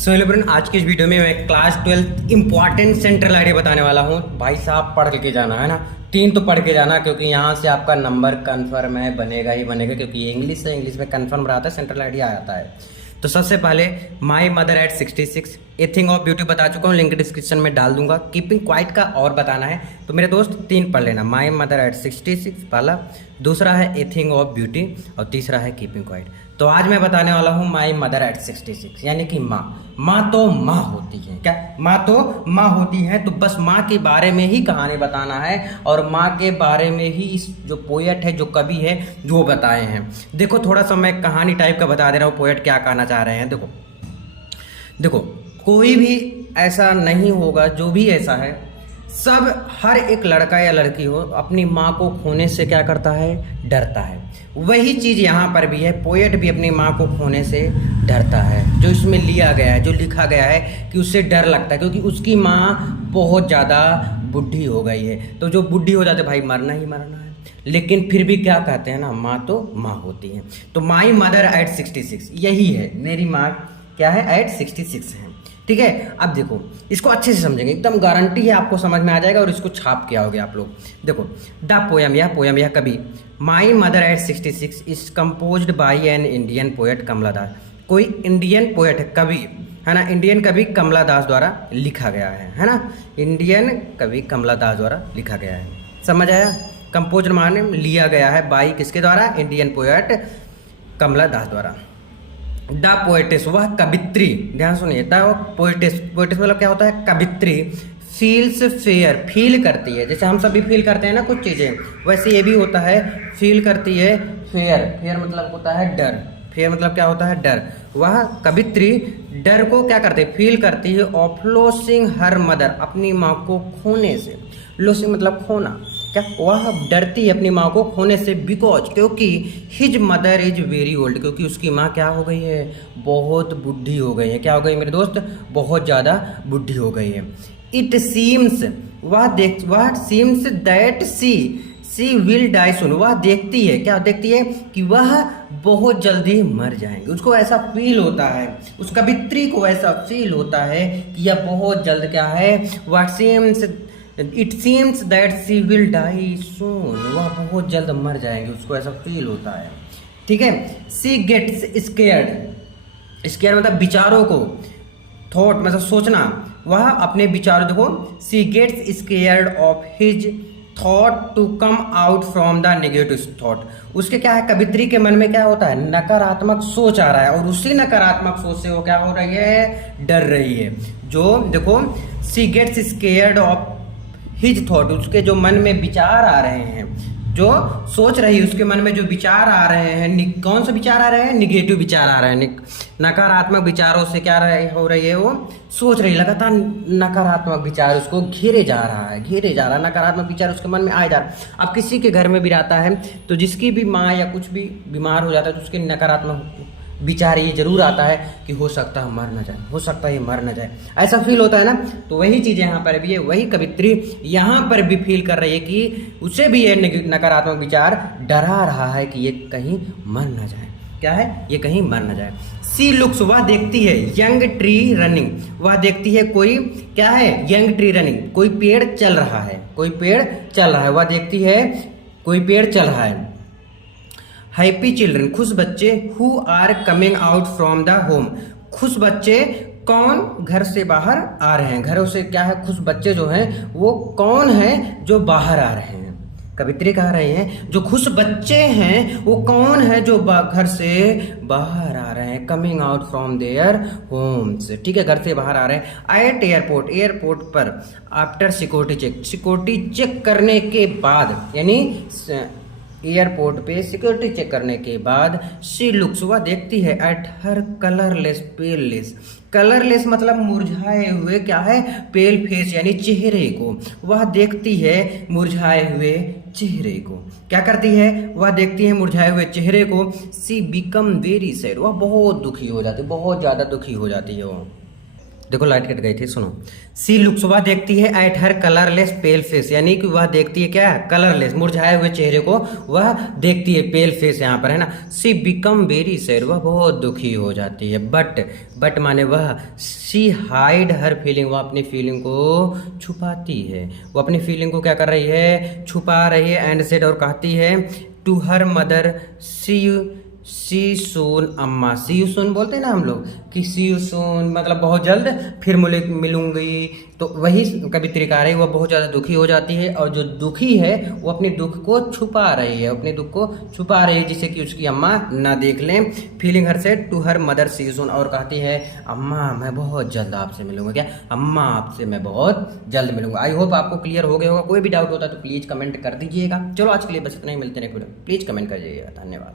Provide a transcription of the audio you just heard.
So hello friend, आज की इस वीडियो में मैं क्लास 12 इंपॉर्टेंट सेंट्रल आइडिया बताने वाला हूँ। भाई साहब पढ़ के जाना है ना, 3 तो पढ़ के जाना, क्योंकि यहाँ से आपका नंबर कंफर्म है, बनेगा ही बनेगा, क्योंकि ये इंग्लिश से इंग्लिश में कंफर्म रहता है, सेंट्रल आइडिया आता है। तो सबसे पहले माई mother at 66, a thing of beauty बता चुका हूँ, लिंक डिस्क्रिप्शन में डाल दूंगा। कीपिंग क्वाइट का और बताना है तो मेरे दोस्त 3 पढ़ लेना। माई मदर एट 66 पहला, दूसरा है ए थिंग ऑफ ब्यूटी और तीसरा है कीपिंग क्वाइट। तो आज मैं बताने वाला हूँ माई मदर एट 66, यानी कि माँ तो माँ होती है। क्या माँ तो माँ होती है? तो बस माँ के बारे में ही कहानी बताना है और माँ के बारे में ही इस जो पोएट है, जो कवि है, जो बताए हैं। देखो थोड़ा सा मैं कहानी टाइप का बता दे रहा हूँ, पोएट क्या कहना चाह रहे हैं। देखो कोई भी ऐसा नहीं होगा, जो भी ऐसा है, सब हर एक लड़का या लड़की हो अपनी माँ को खोने से क्या करता है? डरता है। वही चीज़ यहाँ पर भी है, पोएट भी अपनी माँ को खोने से डरता है। जो इसमें लिया गया है, जो लिखा गया है कि उससे डर लगता है, क्योंकि उसकी माँ बहुत ज़्यादा बुढ़ी हो गई है। तो जो बुढ़ी हो जाते भाई, मरना ही मरना है, लेकिन फिर भी क्या कहते हैं ना, माँ तो माँ होती है। तो माई मदर एट 66 यही है, मेरी माँ क्या है? एट 66 है। ठीक है, अब देखो इसको अच्छे से समझेंगे, एकदम गारंटी है आपको समझ में आ जाएगा और इसको छाप के आओगे आप लोग। देखो द पोयम, यह कवि my mother at 66 is composed by an Indian poet Kamala Das. कोई इंडियन पोएट है, कवि है ना, इंडियन कवि कमला दास द्वारा लिखा गया है ना, इंडियन कवि कमला दास द्वारा लिखा गया है। समझ आया? कंपोज माने लिया गया है, बाई किसके द्वारा? इंडियन पोएट कमला दास द्वारा। द पोएटिस, वह कवित्री, ध्यान सुनिए, द पोएटिस, पोएटिस मतलब क्या होता है? कवित्री। फील्स फेयर, फील करती है, जैसे हम सभी फील करते हैं ना कुछ चीज़ें, वैसे ये भी होता है, फील करती है। फेयर, फेयर मतलब होता है डर, फेयर मतलब क्या होता है? डर। वह कवित्री डर को क्या करती है? फील करती है। ऑफ लॉसिंग हर मदर, अपनी माँ को खोने से। लॉसिंग मतलब खोना। क्या? वह डरती है अपनी माँ को खोने से, बिकॉज, क्योंकि his mother is very old, क्योंकि उसकी माँ क्या हो गई है? बहुत बुढ़ी हो गई है। क्या हो गई मेरे दोस्त? बहुत ज़्यादा बुढ़ी हो गई है। इट सीम्स, वह seems that she will die soon, वह देखती है, क्या देखती है? कि वह बहुत जल्दी मर जाएंगे। उसको ऐसा फील होता है, उस कवित्री को ऐसा फील होता है कि यह बहुत जल्द क्या है? It seems that she will die soon, वह बहुत जल्द मर जाएंगे, उसको ऐसा फील होता है। ठीक है। सी गेट्स स्केयर्ड, स्केयर मतलब विचारों को, थॉट मतलब सोचना, वह अपने विचारों, देखो she gets scared of his thought to come out from the negative thought. उसके क्या है? कवित्री के मन में क्या होता है? नकारात्मक सोच आ रहा है, और उसी नकारात्मक सोच से वो क्या हो रही है? डर रही है। जो देखो she gets scared of his thought, उसके जो मन में विचार आ रहे हैं, जो सोच रही है, उसके मन में जो विचार आ रहे हैं, कौन से विचार आ रहे हैं? निगेटिव विचार आ रहे हैं, नकारात्मक विचारों से क्या हो रही है? वो सोच रही, लगातार नकारात्मक विचार उसको घेरे जा रहा है, नकारात्मक विचार उसके मन में आए जा रहा है। अब किसी के घर में भी रहता है, तो जिसकी भी माँ या कुछ भी बीमार हो जाता है, तो उसके नकारात्मक विचार ये जरूर आता है कि हो सकता है मर न जाए, हो सकता है ये मर न जाए, ऐसा फील होता है ना। तो वही चीज़ यहाँ पर भी है, वही कवित्री यहाँ पर भी फील कर रही है कि उसे भी ये नकारात्मक विचार डरा रहा है कि ये कहीं मर न जाए। क्या है? ये कहीं मर न जाए। सी लुक्स, वह देखती है, यंग ट्री रनिंग, वह देखती है कोई क्या है? यंग ट्री रनिंग, कोई पेड़ चल रहा है, कोई पेड़ चल रहा है, वह देखती है कोई पेड़ चल रहा है। हैप्पी चिल्ड्रन, खुश बच्चे, who are coming out from the home, खुश बच्चे कौन घर से बाहर आ रहे हैं? घरों से क्या है? खुश बच्चे जो हैं वो कौन हैं जो बाहर आ रहे हैं? कवित्री कह रहे हैं जो खुश बच्चे हैं वो कौन है जो घर से बाहर आ रहे हैं? Coming out from their homes. ठीक है, घर से बाहर आ रहे हैं। एट एयरपोर्ट, एयरपोर्ट पर, आफ्टर सिक्योरिटी चेक करने के बाद, यानी एयरपोर्ट पे सिक्योरिटी चेक करने के बाद, शी लुक्स, वह देखती है, एट हर कलरलेस पेललेस, कलरलेस मतलब मुरझाए हुए, क्या है? पेल फेस यानी चेहरे को, वह देखती है मुरझाए हुए चेहरे को। क्या करती है? वह देखती है मुरझाए हुए चेहरे को। सी बिकम वेरी सैड, वह बहुत दुखी हो जाती है, बहुत ज़्यादा दुखी हो जाती है वो। देखो लाइट कट गई थी, सुनो। सी लुक्स, वह देखती है at her colourless pale face, यानी कि वह देखती है क्या, कलरलेस, मुरझाए हुए चेहरे को वह देखती है, पेल फेस यहाँ पर है ना। सी बिकम वेरी सैड, वह बहुत दुखी हो जाती है। बट माने वह, सी हाइड हर फीलिंग, वह अपनी फीलिंग को छुपाती है, वो अपनी फीलिंग को क्या कर रही है, छुपा रही है। एंड सेड, और कहती है टू हर मदर, सी सून अम्मा, सी यू सून बोलते हैं ना हम लोग कि सी यू सून मतलब बहुत जल्द फिर मिलूंगी। तो वही कभी तरीका रही, वह बहुत ज़्यादा दुखी हो जाती है, और जो दुखी है वो अपने दुख को छुपा रही है, अपने दुख को छुपा रही है जिससे कि उसकी अम्मा ना देख लें। Feeling her said to her mother see you soon, और कहती है अम्मा मैं बहुत जल्द आपसे मिलूंगा, क्या अम्मा आपसे मैं बहुत जल्द मिलूंगा। आई होप आपको क्लियर हो गया होगा। कोई भी डाउट होता है तो प्लीज़ कमेंट कर दीजिएगा। चलो आज के लिए बस इतना ही, मिलते हैं नेक्स्ट वीडियो, प्लीज़ कमेंट कर दीजिएगा। धन्यवाद।